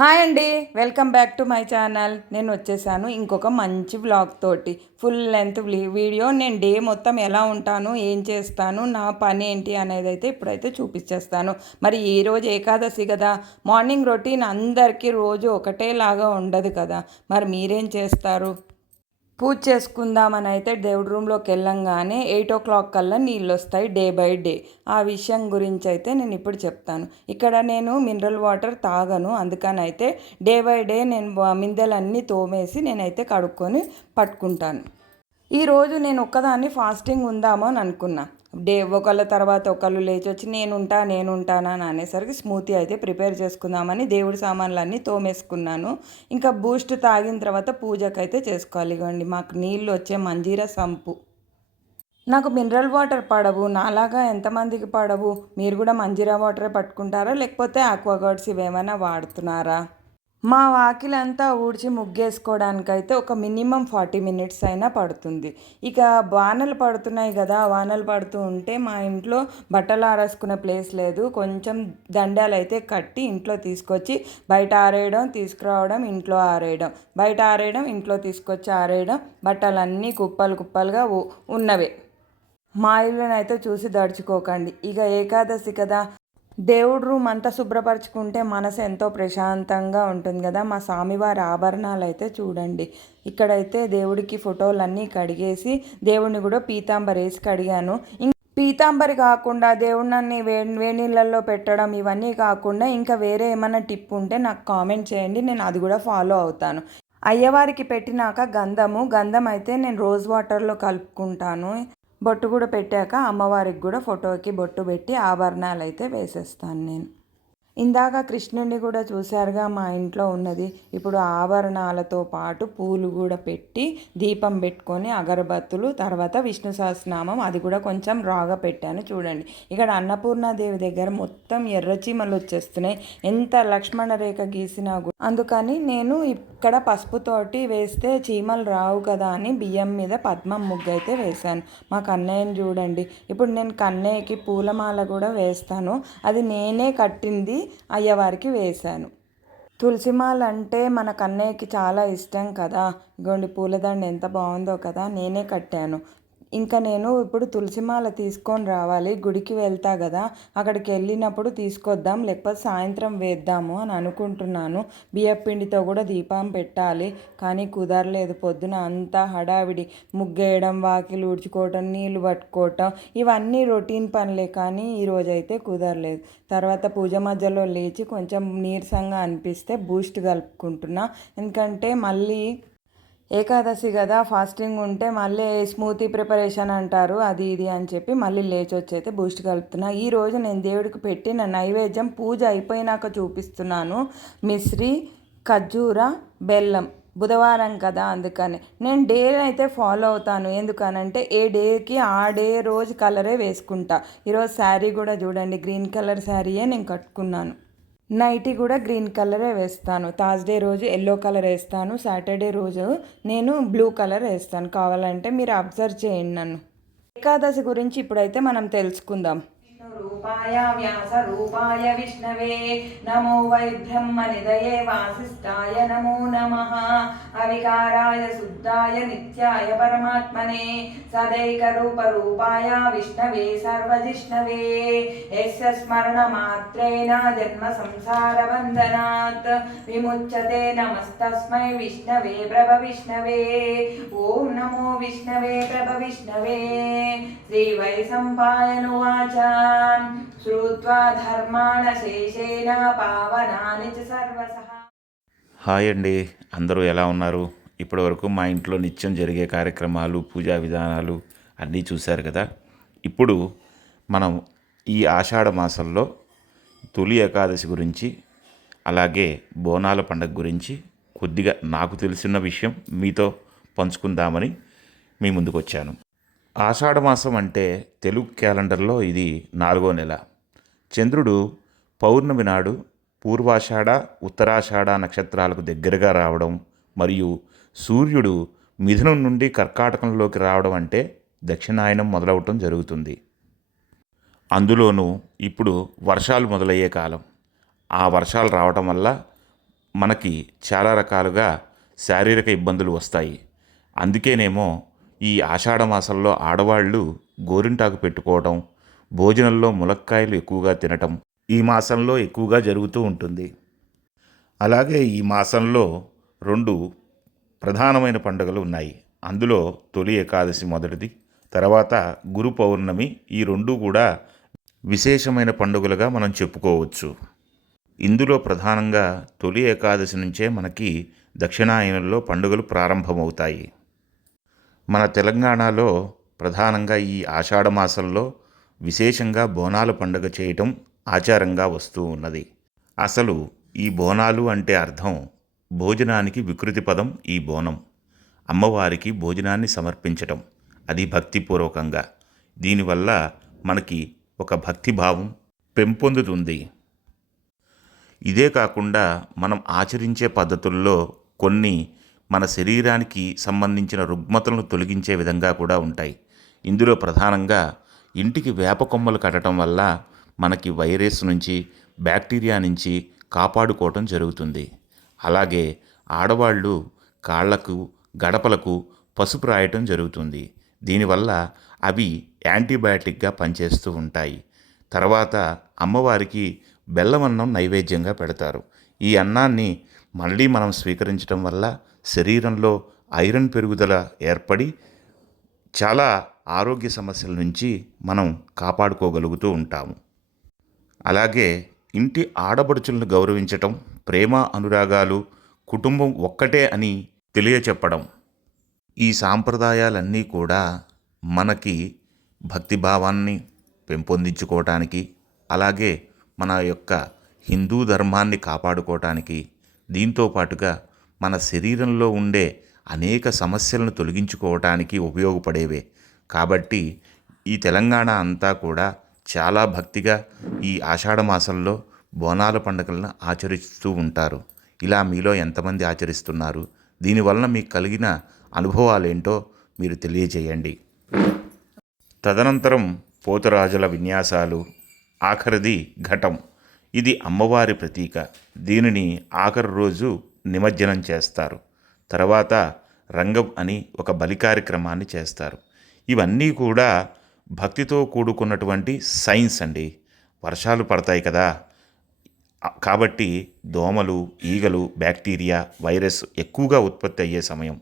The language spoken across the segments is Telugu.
హాయ్ అండి. Welcome back to my channel. నేను వచ్చేసాను ఇంకొక మంచి బ్లాగ్ తోటి. ఫుల్ లెంత్ వీడియో నేను డే మొత్తం ఎలా ఉంటాను ఏం చేస్తాను నా పని ఏంటి అనేది అయితే ఇప్పుడైతే చూపించేస్తాను మరి ఈ రోజు ఏకాదశి కదా. మార్నింగ్ రొటీన్ అందరికీ రోజు ఒకటేలాగా ఉండదు కదా. మరి మీరేం చేస్తారు? పూజ చేసుకుందామని అయితే దేవుడి రూమ్లోకి వెళ్ళంగానే ఎయిట్ ఓ క్లాక్ కల్లా నీళ్ళు వస్తాయి డే బై డే. ఆ విషయం గురించి అయితే నేను ఇప్పుడు చెప్తాను. ఇక్కడ నేను మినరల్ వాటర్ తాగను. అందుకని అయితే డే బై డే నేను మిందెలన్నీ తోమేసి నేనైతే కడుక్కొని పట్టుకుంటాను. ఈరోజు నేను ఒక్కదాన్ని ఫాస్టింగ్ ఉందామో అని అనుకున్నా. డే ఒకళ్ళ తర్వాత ఒకళ్ళు లేచి వచ్చి నేను నేనుంటానా నేను అని అనేసరికి స్మూతీ అయితే ప్రిపేర్ చేసుకుందామని దేవుడి సామాన్లన్నీ తోమేసుకున్నాను. ఇంకా బూస్ట్ తాగిన తర్వాత పూజకైతే చేసుకోవాలి. ఇవ్వండి మాకు నీళ్ళు వచ్చే మంజీరా సంపు. నాకు మినరల్ వాటర్ పడవు నాలాగా ఎంతమందికి పడవు? మీరు కూడా మంజీరా వాటరే పట్టుకుంటారా? లేకపోతే ఆక్వాగార్డ్స్ ఇవేమైనా వాడుతున్నారా? మా వాకిలంతా ఊడ్చి ముగ్గేసుకోవడానికైతే ఒక మినిమం ఫార్టీ మినిట్స్ అయినా పడుతుంది. ఇక వానలు పడుతున్నాయి కదా వానలు పడుతూ ఉంటే మా ఇంట్లో బట్టలు ఆరేసుకునే ప్లేస్ లేదు. కొంచెం దండాలు అయితే కట్టి ఇంట్లో తీసుకొచ్చి బయట ఆరేయడం తీసుకురావడం ఇంట్లో ఆరేయడం. బయట ఆరేయడం ఇంట్లో తీసుకొచ్చి ఆరేయడం బట్టలన్నీ కుప్పలు కుప్పలుగా ఉన్నవే. మా ఇల్లునైతే చూసి దడుచుకోకండి. ఇక ఏకాదశి కదా దేవుడు రూమ్ అంతా శుభ్రపరచుకుంటే మనసు ఎంతో ప్రశాంతంగా ఉంటుంది కదా. మా స్వామివారి ఆభరణాలు అయితే చూడండి. ఇక్కడైతే దేవుడికి ఫోటోలన్నీ కడిగేసి దేవుడిని కూడా పీతాంబర్ వేసి కడిగాను పీతాంబరి కాకుండా దేవుడిని వే వేడి నీళ్ళల్లో పెట్టడం ఇవన్నీ కాకుండా ఇంకా వేరే ఏమైనా టిప్ ఉంటే నాకు కామెంట్ చేయండి. నేను అది కూడా ఫాలో అవుతాను. అయ్యవారికి పెట్టినాక గంధము. గంధం అయితే నేను రోజ్ వాటర్లో కలుపుకుంటాను. బొట్టు కూడా పెట్టాక అమ్మవారికి కూడా ఫోటోకి బొట్టు పెట్టి ఆభరణాలు అయితే వేసేస్తాను నేను. ఇందాక కృష్ణుడిని కూడా చూశారుగా మా ఇంట్లో ఉన్నది. ఇప్పుడు ఆభరణాలతో పాటు పూలు కూడా పెట్టి దీపం పెట్టుకొని అగరబత్తులు తర్వాత విష్ణు సహస్రనామం అది కూడా కొంచెం రాగా పెట్టాను చూడండి. ఇక్కడ అన్నపూర్ణాదేవి దగ్గర మొత్తం ఎర్ర చీమలు వచ్చేస్తున్నాయి. ఎంత లక్ష్మణ రేఖ గీసినా కూడా. అందుకని నేను ఇక్కడ పసుపుతోటి వేస్తే చీమలు రావు కదా అని బియ్యం మీద పద్మం ముగ్గు అయితే వేశాను. మా కన్నయ్యని చూడండి. ఇప్పుడు నేను కన్నయ్యకి పూలమాల కూడా వేస్తాను. అది నేనే కట్టింది అయ్యవారికి వేశాను. తులసిమాల అంటే మన కన్నయ్యకి చాలా ఇష్టం కదా. ఇగోండి పూలదండ ఎంత బాగుందో కదా నేనే కట్టాను. ఇంకా నేను ఇప్పుడు తులసిమాల తీసుకొని రావాలి. గుడికి వెళ్తా కదా. అక్కడికి వెళ్ళినప్పుడు తీసుకొద్దాం లేకపోతే సాయంత్రం వేద్దాము అని అనుకుంటున్నాను. బియ్యపిండితో కూడా దీపం పెట్టాలి. కానీ కుదరలేదు. పొద్దున అంతా హడావిడి. ముగ్గేయడం వాకిలు ఊడ్చుకోవటం నీళ్ళు పట్టుకోవటం ఇవన్నీ రొటీన్ పనులే కానీ ఈరోజు అయితే కుదరలేదు. తర్వాత పూజ మధ్యలో లేచి కొంచెం నీరసంగా అనిపిస్తే బూస్ట్ కలుపుకుంటున్నా. ఎందుకంటే మళ్ళీ ఏకాదశి కదా ఫాస్టింగ్ ఉంటే మళ్ళీ స్మూతీ ప్రిపరేషన్ అంటారు అది ఇది అని చెప్పి మళ్ళీ లేచి వచ్చి అయితే బూస్ట్ కలుపుతున్నా. ఈ రోజు నేను దేవుడికి పెట్టిన నైవేద్యం పూజ అయిపోయినాక చూపిస్తున్నాను. మిశ్రీ ఖర్జూర బెల్లం. బుధవారం కదా అందుకని. నేను డే అయితే ఫాలో అవుతాను. ఎందుకనంటే ఏ డేకి ఆ డే రోజు కలరే వేసుకుంటా. ఈరోజు శారీ కూడా చూడండి గ్రీన్ కలర్ శారీయే నేను కట్టుకున్నాను. నైటీ కూడా గ్రీన్ కలరే వేస్తాను. థర్స్డే రోజు ఎల్లో కలర్ వేస్తాను. సాటర్డే రోజు నేను బ్లూ కలర్ వేస్తాను. కావాలంటే మీరు అబ్జర్వ్ చేయండి నన్ను. ఏకాదశి గురించి ఇప్పుడైతే మనం తెలుసుకుందాం. రూపాయ వ్యాస రూపాయ విష్ణవే. నమో వై బ్రహ్మ నిదయే వాసిష్ఠాయ నమో నమ. అవికారాయ శుద్ధాయ నిత్యాయ పరమాత్మనే. సదైక రూప రూపాయ విష్ణవే సర్వజిష్ణవే. యస్య స్మరణ మాత్రేణ జన్మ సంసార బంధనాత్ విముచ్యతే నమస్తస్మై శ్రుత్వా ధర్మాణ శేషేణ పావనాని చ హాయ్ అండి అందరూ ఎలా ఉన్నారు? ఇప్పటివరకు మా ఇంట్లో నిత్యం జరిగే కార్యక్రమాలు పూజా విధానాలు అన్నీ చూశారు కదా? ఇప్పుడు మనం ఈ ఆషాఢ మాసంలో తొలి ఏకాదశి గురించి అలాగే బోనాల పండగ గురించి కొద్దిగా నాకు తెలిసిన విషయం మీతో పంచుకుందామని మీ ముందుకు వచ్చాను ఆషాఢమాసం అంటే తెలుగు క్యాలెండర్లో ఇది నాలుగో నెల. చంద్రుడు పౌర్ణమి నాడు పూర్వాషాఢ ఉత్తరాషాఢ నక్షత్రాలకు దగ్గరగా రావడం మరియు సూర్యుడు మిథునం నుండి కర్కాటకంలోకి రావడం అంటే దక్షిణాయనం మొదలవటం జరుగుతుంది. అందులోనూ ఇప్పుడు వర్షాలు మొదలయ్యే కాలం. ఆ వర్షాలు రావటం వల్ల మనకి చాలా రకాలుగా శారీరక ఇబ్బందులు వస్తాయి. అందుకేనేమో ఈ ఆషాఢ మాసంలో ఆడవాళ్ళు గోరింటాకు పెట్టుకోవడం భోజనంలో ములక్కాయలు ఎక్కువగా తినటం ఈ మాసంలో ఎక్కువగా జరుగుతూ ఉంటుంది. అలాగే ఈ మాసంలో రెండు ప్రధానమైన పండుగలు ఉన్నాయి. అందులో తొలి ఏకాదశి మొదటిది తర్వాత గురు పౌర్ణమి. ఈ రెండు కూడా విశేషమైన పండుగలుగా మనం చెప్పుకోవచ్చు. ఇందులో ప్రధానంగా తొలి ఏకాదశి నుంచే మనకి దక్షిణాయనంలో పండుగలు ప్రారంభమవుతాయి. మన తెలంగాణలో ప్రధానంగా ఈ ఆషాఢ మాసంలో విశేషంగా బోనాల పండుగ చేయటం ఆచారంగా వస్తూ ఉన్నది. అసలు ఈ బోనాలు అంటే అర్థం భోజనానికి వికృతి పదం ఈ బోనం. అమ్మవారికి భోజనాన్ని సమర్పించటం. అది భక్తిపూర్వకంగా. దీనివల్ల మనకి ఒక భక్తిభావం పెంపొందుతుంది. ఇదే కాకుండా మనం ఆచరించే పద్ధతుల్లో కొన్ని మన శరీరానికి సంబంధించిన రుగ్మతలను తొలగించే విధంగా కూడా ఉంటాయి. ఇందులో ప్రధానంగా ఇంటికి వేప కొమ్మలు కట్టడం వల్ల మనకి వైరస్ నుంచి బ్యాక్టీరియా నుంచి కాపాడుకోవటం జరుగుతుంది. అలాగే ఆడవాళ్ళు కాళ్ళకు గడపలకు పసుపు రాయటం జరుగుతుంది. దీనివల్ల అవి యాంటీబయాటిక్గా పనిచేస్తూ ఉంటాయి. తర్వాత అమ్మవారికి బెల్లమన్నం నైవేద్యంగా పెడతారు. ఈ అన్నాన్ని మళ్ళీ మనం స్వీకరించడం వల్ల శరీరంలో ఐరన్ పెరుగుదల ఏర్పడి చాలా ఆరోగ్య సమస్యల నుంచి మనం కాపాడుకోగలుగుతూ ఉంటాము. అలాగే ఇంటి ఆడపడుచులను గౌరవించటం ప్రేమ అనురాగాలు కుటుంబం ఒక్కటే అని తెలియచెప్పడం. ఈ సాంప్రదాయాలన్నీ కూడా మనకి భక్తిభావాన్ని పెంపొందించుకోవటానికి అలాగే మన యొక్క హిందూ ధర్మాన్ని కాపాడుకోవటానికి దీంతో పాటుగా మన శరీరంలో ఉండే అనేక సమస్యలను తొలగించుకోవటానికి ఉపయోగపడేవే. కాబట్టి ఈ తెలంగాణ అంతా కూడా చాలా భక్తిగా ఈ ఆషాఢ మాసంలో బోనాల పండుగలను ఆచరిస్తూ ఉంటారు. ఇలా మీలో ఎంతమంది ఆచరిస్తున్నారు? దీనివలన మీకు కలిగిన అనుభవాలేంటో మీరు తెలియజేయండి. తదనంతరం పోతరాజుల విన్యాసాలు ఆఖరిది ఘటం. ఇది అమ్మవారి ప్రతీక. దీనిని ఆఖరి రోజు నిమజ్జనం చేస్తారు. తర్వాత రంగం అని ఒక బలి కార్యక్రమాన్ని చేస్తారు. ఇవన్నీ కూడా భక్తితో కూడుకున్నటువంటి సైన్స్ అండి. వర్షాలు పడతాయి కదా. కాబట్టి దోమలు ఈగలు బ్యాక్టీరియా వైరస్ ఎక్కువగా ఉత్పత్తి అయ్యే సమయం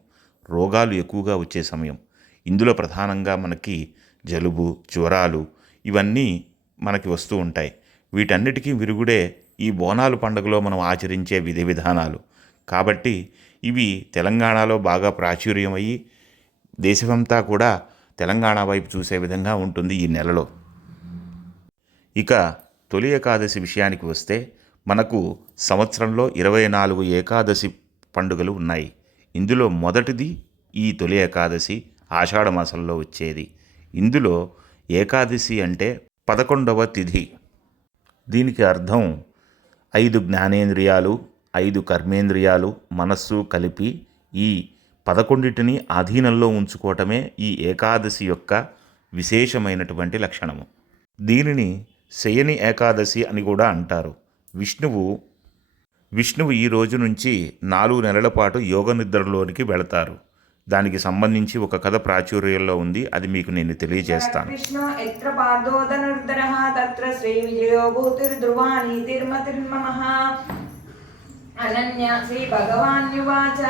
రోగాలు ఎక్కువగా వచ్చే సమయం. ఇందులో ప్రధానంగా మనకి జలుబు జ్వరాలు ఇవన్నీ మనకి వస్తూ ఉంటాయి. వీటన్నిటికీ విరుగుడే ఈ బోనాలు పండుగలో మనం ఆచరించే విధి విధానాలు. కాబట్టి ఇవి తెలంగాణలో బాగా ప్రాచుర్యమయ్యి దేశమంతా కూడా తెలంగాణ వైపు చూసే విధంగా ఉంటుంది ఈ నెలలో. ఇక తొలి ఏకాదశి విషయానికి వస్తే మనకు సంవత్సరంలో ఇరవై నాలుగు ఏకాదశి పండుగలు ఉన్నాయి. ఇందులో మొదటిది ఈ తొలి ఏకాదశి ఆషాఢ మాసంలో వచ్చేది. ఇందులో ఏకాదశి అంటే పదకొండవ తిథి. దీనికి అర్థం ఐదు జ్ఞానేంద్రియాలు ఐదు కర్మేంద్రియాలు మనస్సు కలిపి ఈ పదకొండిటిని ఆధీనంలో ఉంచుకోవటమే ఈ ఏకాదశి యొక్క విశేషమైనటువంటి లక్షణము. దీనిని శయని ఏకాదశి అని కూడా అంటారు. విష్ణువు విష్ణువు ఈ రోజు నుంచి నాలుగు నెలల పాటు యోగ నిద్రలోనికి వెళతారు. దానికి సంబంధించి ఒక కథ ప్రాచుర్యంలో ఉంది. అది మీకు నేను తెలియజేస్తాను. కృష్ణ అనన్య శ్రీ భగవాన్యువాచ.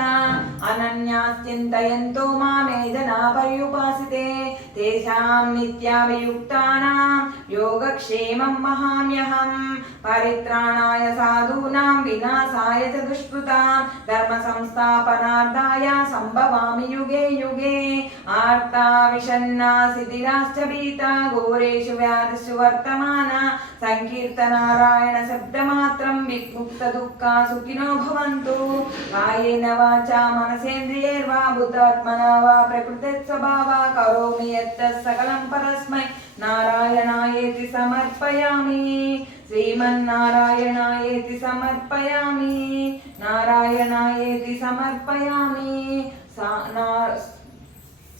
అనన్యాశ్చింతయంతో మామేదనా పర్యుపాసితే. తేషాం నిత్యాభియుక్తానాం యోగక్షేమం మహామ్యహం. పరిత్రాణాయ సాధూనాం వినాశాయ చ దుష్కృతాం. ధర్మ సంస్థాపనార్థాయ సంభవామి యుగే యుగే. ఆర్తా విషన్నా శిథిరాశ్చ భీత. ఘోరేషు వ్యాధిషు వర్తమాన. సంకీర్తనారాయణ శబ్దమాత్రం విముక్త దుఃఖా సుఖినో భవంతు. కాయేన వాచా మనసేంద్రియైర్వా బుద్ధాత్మనా వా ప్రకృతి స్వభావా కరోమి యత్త సకలం పరస్మై. నారాయణాయేతి సమర్పయామి. శ్రీమన్నారాయణాయేతి సమర్పయామి. నారాయణాయేతి సమర్పయామి. సా- నా-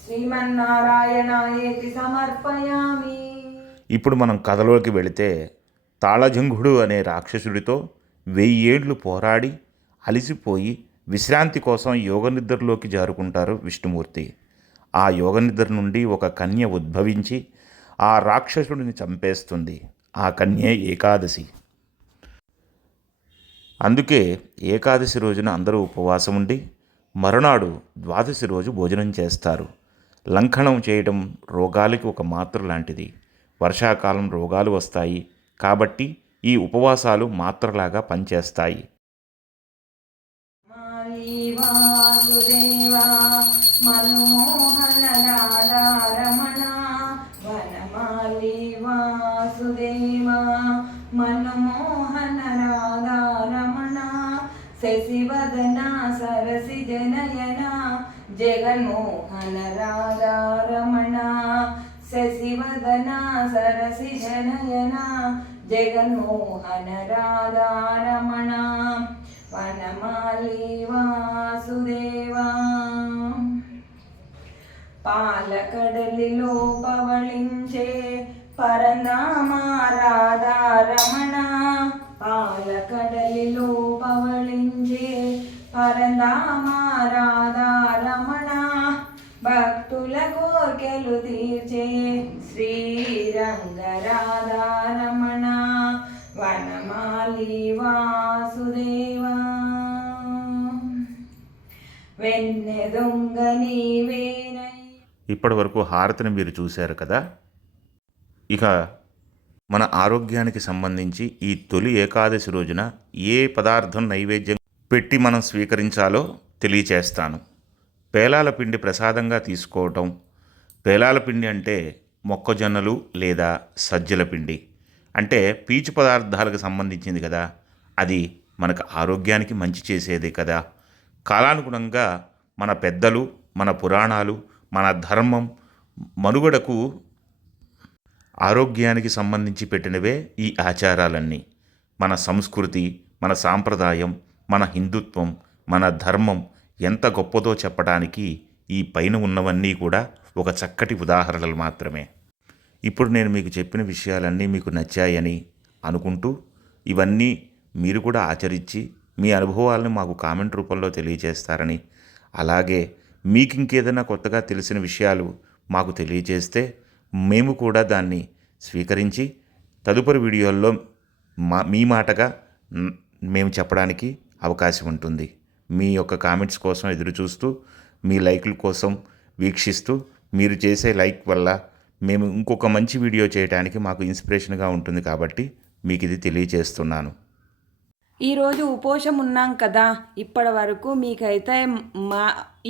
శ్రీమన్నారాయణాయేతి సమర్పయామి. ఇప్పుడు మనం కథలోకి వెళితే తాళజంఘుడు అనే రాక్షసుడితో వెయ్యేండ్లు పోరాడి అలిసిపోయి విశ్రాంతి కోసం యోగ నిద్రలోకి జారుకుంటారు విష్ణుమూర్తి. ఆ యోగ నిద్ర నుండి ఒక కన్య ఉద్భవించి ఆ రాక్షసుడిని చంపేస్తుంది. ఆ కన్యే ఏకాదశి. అందుకే ఏకాదశి రోజున అందరూ ఉపవాసం ఉండి మరునాడు ద్వాదశి రోజు భోజనం చేస్తారు. లంఘనం చేయడం రోగాలకి ఒక మాత్ర లాంటిది. వర్షాకాలం రోగాలు వస్తాయి కాబట్టి ఈ ఉపవాసాలు మాత్రలాగా పనిచేస్తాయి. శశివదనా మనమోహన మనమోహన రమణ సరసి జనయన జగన్మోహన రాధారమణ శశివదనా సరసి జనయనా జగన్మోహన రాధారమణ వనమాలి వాసుదేవా పాలకడలిలో పవళించే పరనామ పాలకడలిలో పవళించే పరనామ భక్తి కోర్కెలు తీర్చే శ్రీరంగరాధారమణ వనమాలి వాసుదేవా. వెన్నె దొంగ నీవేనై. ఇప్పటి వరకు హారతిని మీరు చూశారు కదా? ఇక మన ఆరోగ్యానికి సంబంధించి ఈ తొలి ఏకాదశి రోజున ఏ పదార్థం నైవేద్యం పెట్టి మనం స్వీకరించాలో తెలియచేస్తాను. పేలాల పిండి ప్రసాదంగా తీసుకోవటం పేలాల పిండి అంటే మొక్కజొన్నలు లేదా సజ్జల పిండి. అంటే పీచు పదార్థాలకు సంబంధించింది కదా. అది మనకు ఆరోగ్యానికి మంచి చేసేదే కదా. కాలానుగుణంగా మన పెద్దలు మన పురాణాలు మన ధర్మం మనుగడకు ఆరోగ్యానికి సంబంధించి పెట్టినవే ఈ ఆచారాలన్నీ. మన సంస్కృతి మన సాంప్రదాయం మన హిందుత్వం మన ధర్మం ఎంత గొప్పదో చెప్పడానికి ఈ పైన ఉన్నవన్నీ కూడా ఒక చక్కటి ఉదాహరణలు మాత్రమే. ఇప్పుడు నేను మీకు చెప్పిన విషయాలన్నీ మీకు నచ్చాయని అనుకుంటూ ఇవన్నీ మీరు కూడా ఆచరించి మీ అనుభవాలను మాకు కామెంట్ రూపంలో తెలియజేస్తారని అలాగే మీకు ఇంకేదైనా కొత్తగా తెలిసిన విషయాలు మాకు తెలియజేస్తే మేము కూడా దాన్ని స్వీకరించి తదుపరి వీడియోల్లో మా మీ మాటగా మేము చెప్పడానికి అవకాశం ఉంటుంది. మీ యొక్క కామెంట్స్ కోసం ఎదురు చూస్తూ మీ లైకుల కోసం వీక్షిస్తూ మీరు చేసే లైక్ వల్ల మేము ఇంకొక మంచి వీడియో చేయడానికి మాకు ఇన్స్పిరేషన్గా ఉంటుంది కాబట్టి మీకు ఇది తెలియజేస్తున్నాను ఈరోజు ఉపోషం ఉన్నాం కదా ఇప్పటి వరకు మీకైతే మా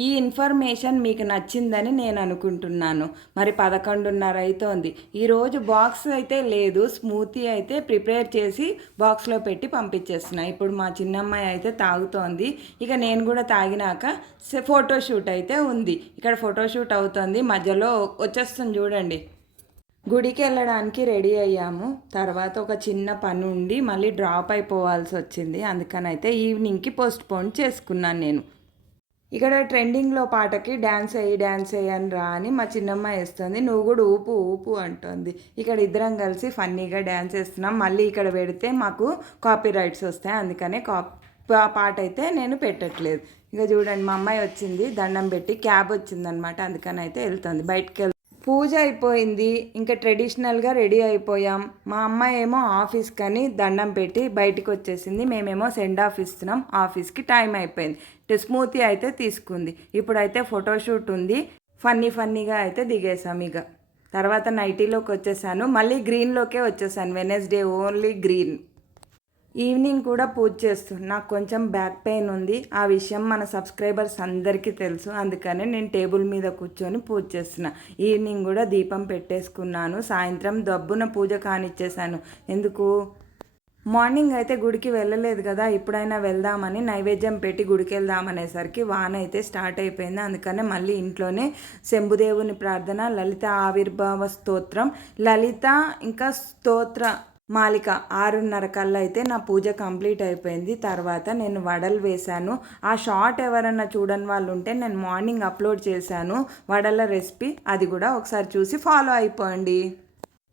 ఈ ఇన్ఫర్మేషన్ మీకు నచ్చిందని నేను అనుకుంటున్నాను. మరి పదకొండున్నర అవుతోంది ఈరోజు బాక్స్ అయితే లేదు స్మూతీ అయితే ప్రిపేర్ చేసి బాక్స్లో పెట్టి పంపించేస్తున్నా. ఇప్పుడు మా చిన్నమ్మాయి అయితే తాగుతోంది. ఇక నేను కూడా తాగినాక ఫోటోషూట్ అయితే ఉంది. ఇక్కడ ఫోటోషూట్ అవుతుంది. మధ్యలో వచ్చేస్తుంది చూడండి. గుడికి వెళ్ళడానికి రెడీ అయ్యాము. తర్వాత ఒక చిన్న పని ఉండి మళ్ళీ డ్రాప్ అయిపోవాల్సి వచ్చింది. అందుకనైతే ఈవినింగ్కి పోస్ట్ పోన్ చేసుకున్నాను నేను. ఇక్కడ ట్రెండింగ్లో పాటకి డ్యాన్స్ అయ్యి డ్యాన్స్ వేయని రా అని మా చిన్నమ్మ వేస్తుంది. నువ్వు కూడా ఊపు ఊపు అంటుంది. ఇక్కడ ఇద్దరం కలిసి ఫన్నీగా డ్యాన్స్ వేస్తున్నాం. మళ్ళీ ఇక్కడ పెడితే మాకు కాపీ రైట్స్ వస్తాయి. అందుకనే కాప్ పాట అయితే నేను పెట్టట్లేదు. ఇక చూడండి మా అమ్మాయి వచ్చింది. దండం పెట్టి క్యాబ్ వచ్చిందనమాట. అందుకని అయితే వెళ్తుంది. బయటికి వెళ్ పూజ అయిపోయింది. ఇంకా ట్రెడిషనల్గా రెడీ అయిపోయాం. మా అమ్మాయి ఏమో ఆఫీస్కి అని దండం పెట్టి బయటికి వచ్చేసింది మేమేమో సెండ్ ఆఫ్ ఇస్తున్నాం. ఆఫీస్కి టైం అయిపోయింది. స్మూతీ అయితే తీసుకుంది. ఇప్పుడైతే ఫోటోషూట్ ఉంది. ఫన్నీ ఫన్నీగా అయితే దిగేసాం ఇక తర్వాత నైటీలోకి వచ్చేసాను మళ్ళీ గ్రీన్లోకే వచ్చేసాను. Wednesday only green. ఈవినింగ్ కూడా పూజ చేస్తాను నాకు కొంచెం బ్యాక్ పెయిన్ ఉంది. ఆ విషయం మన సబ్స్క్రైబర్స్ అందరికీ తెలుసు. అందుకనే నేను టేబుల్ మీద కూర్చొని పూజ చేస్తున్నా. ఈవినింగ్ కూడా దీపం పెట్టేసుకున్నాను. సాయంత్రం దబ్బున పూజ కానిచ్చేసాను ఎందుకు? మార్నింగ్ అయితే గుడికి వెళ్ళలేదు కదా. ఇప్పుడైనా వెళ్దామని నైవేద్యం పెట్టి గుడికి వెళ్దామనేసరికి వాన అయితే స్టార్ట్ అయిపోయింది. అందుకనే మళ్ళీ ఇంట్లోనే శంభుదేవుని ప్రార్థన లలిత ఆవిర్భావ స్తోత్రం లలిత ఇంకా స్తోత్ర మాలిక ఆరున్నర కల్లా అయితే నా పూజ కంప్లీట్ అయిపోయింది. తర్వాత నేను వడలు వేశాను. ఆ షార్ట్ ఎవరన్నా చూడని వాళ్ళు ఉంటే నేను మార్నింగ్ అప్లోడ్ చేశాను. వడల రెసిపీ అది కూడా ఒకసారి చూసి ఫాలో అయిపోండి.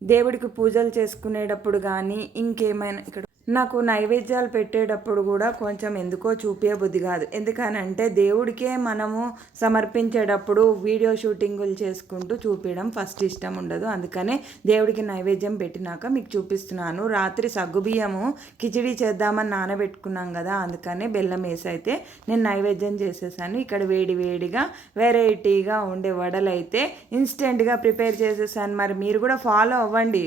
దేవుడికి పూజలు చేసుకునేటప్పుడు కానీ ఇంకేమైనా ఇక్కడ నాకు నైవేద్యాలు పెట్టేటప్పుడు కూడా కొంచెం ఎందుకో చూపే బుద్ధి కాదు. ఎందుకనంటే దేవుడికే మనము సమర్పించేటప్పుడు వీడియో షూటింగులు చేసుకుంటూ చూపించడం ఫస్ట్ ఇష్టం ఉండదు. అందుకనే దేవుడికి నైవేద్యం పెట్టినాక మీకు చూపిస్తున్నాను. రాత్రి సగ్గుబియ్యము కిచిడి చేద్దామని నానబెట్టుకున్నాం కదా అందుకనే బెల్లం వేసి అయితే నేను నైవేద్యం చేసేసాను. ఇక్కడ వేడి వేడిగా వెరైటీగా ఉండే వడలు అయితే ఇన్స్టెంట్గా ప్రిపేర్ చేసేసాను. మరి మీరు కూడా ఫాలో అవ్వండి.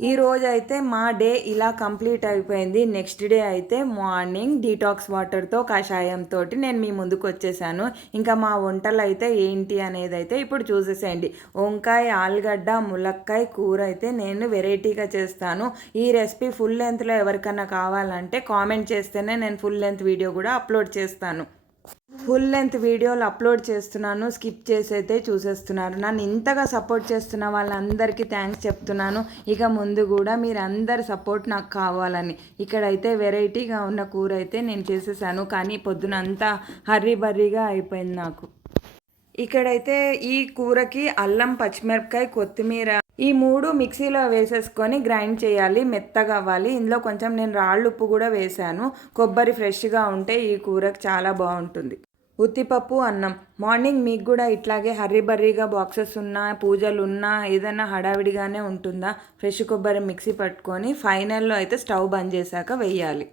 ఈ రోజు అయితే మా డే ఇలా కంప్లీట్ అయిపోయింది. నెక్స్ట్ డే అయితే మార్నింగ్ డీటాక్స్ వాటర్తో కషాయంతో నేను మీ ముందుకు వచ్చేసాను ఇంకా మా వంటలు అయితే ఏంటి అనేది అయితే ఇప్పుడు చూసేసేయండి. వంకాయ ఆలుగడ్డ ములక్కాయ కూర అయితే నేను వెరైటీగా చేస్తాను. ఈ రెసిపీ ఫుల్ లెంత్లో ఎవరికైనా కావాలంటే కామెంట్ చేస్తేనే నేను ఫుల్ లెంత్ వీడియో కూడా అప్లోడ్ చేస్తాను. ఫుల్ లెంత్ వీడియోలు అప్లోడ్ చేస్తున్నాను స్కిప్ చేసైతే అయితే చూసేస్తున్నారు. నన్ను ఇంతగా సపోర్ట్ చేస్తున్న వాళ్ళందరికీ థ్యాంక్స్ చెప్తున్నాను. ఇక ముందు కూడా మీరు అందరి సపోర్ట్ నాకు కావాలని. ఇక్కడైతే వెరైటీగా ఉన్న కూర అయితే నేను చేసేసాను కానీ పొద్దునంతా హర్రీ బర్రీగా అయిపోయింది నాకు. ఇక్కడైతే ఈ కూరకి అల్లం పచ్చిమిరపకాయ కొత్తిమీర ఈ మూడు మిక్సీలో వేసేసుకొని గ్రైండ్ చేయాలి మెత్తగా అవ్వాలి. ఇందులో కొంచెం నేను రాళ్ళు ఉప్పు కూడా వేశాను కొబ్బరి ఫ్రెష్గా ఉంటే ఈ కూరకు చాలా బాగుంటుంది. ఉత్తిపప్పు అన్నం. మార్నింగ్ మీకు కూడా ఇట్లాగే హర్రీ బర్రీగా బాక్సెస్ ఉన్నా పూజలు ఉన్నా ఏదైనా హడావిడిగానే ఉంటుందా? ఫ్రెష్ కొబ్బరి మిక్సీ పట్టుకొని ఫైనల్లో అయితే స్టవ్ బంద్ చేశాక వెయ్యాలి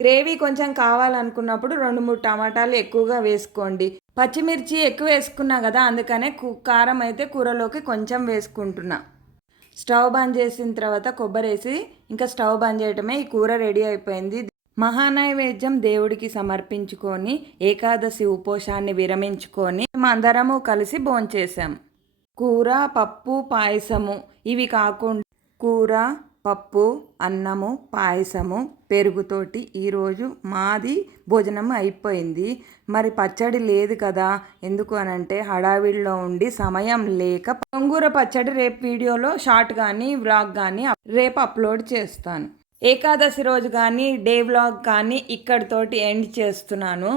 గ్రేవీ కొంచెం కావాలనుకున్నప్పుడు రెండు మూడు టమాటాలు ఎక్కువగా వేసుకోండి. పచ్చిమిర్చి ఎక్కువ వేసుకున్నా కదా అందుకనే కారం అయితే కూరలోకి కొంచెం వేసుకుంటున్నా. స్టవ్ బంద్ చేసిన తర్వాత కొబ్బరి వేసి ఇంకా స్టవ్ బంద్ చేయటమే ఈ కూర రెడీ అయిపోయింది. మహానైవేద్యం దేవుడికి సమర్పించుకొని ఏకాదశి ఉపోషాన్ని విరమించుకొని మేము అందరము కలిసి భోంచేసాం కూర పప్పు పాయసము ఇవి కాకుండా కూర పప్పు అన్నము పాయసము పెరుగుతోటి ఈరోజు మాది భోజనం అయిపోయింది. మరి పచ్చడి లేదు కదా? ఎందుకు అనంటే హడావిడిలో ఉండి సమయం లేక పొంగూర పచ్చడి రేపు వీడియోలో షార్ట్ కానీ వ్లాగ్ కానీ రేపు అప్లోడ్ చేస్తాను. ఏకాదశి రోజు కానీ డే వ్లాగ్ కానీ ఇక్కడితోటి ఎండ్ చేస్తున్నాను.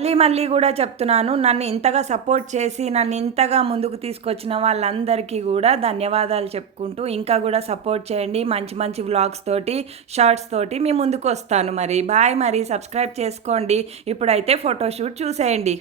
మళ్ళీ మళ్ళీ కూడా చెప్తున్నాను నన్ను ఇంతగా సపోర్ట్ చేసి నన్ను ఇంతగా ముందుకు తీసుకొచ్చిన వాళ్ళందరికీ కూడా ధన్యవాదాలు చెప్పుకుంటూ ఇంకా కూడా సపోర్ట్ చేయండి మంచి మంచి వ్లాగ్స్ తోటి షార్ట్స్ తోటి మీ ముందుకు వస్తాను మరి. బాయ్ మరి సబ్స్క్రైబ్ చేసుకోండి. ఇప్పుడైతే ఫోటోషూట్ చూసేయండి.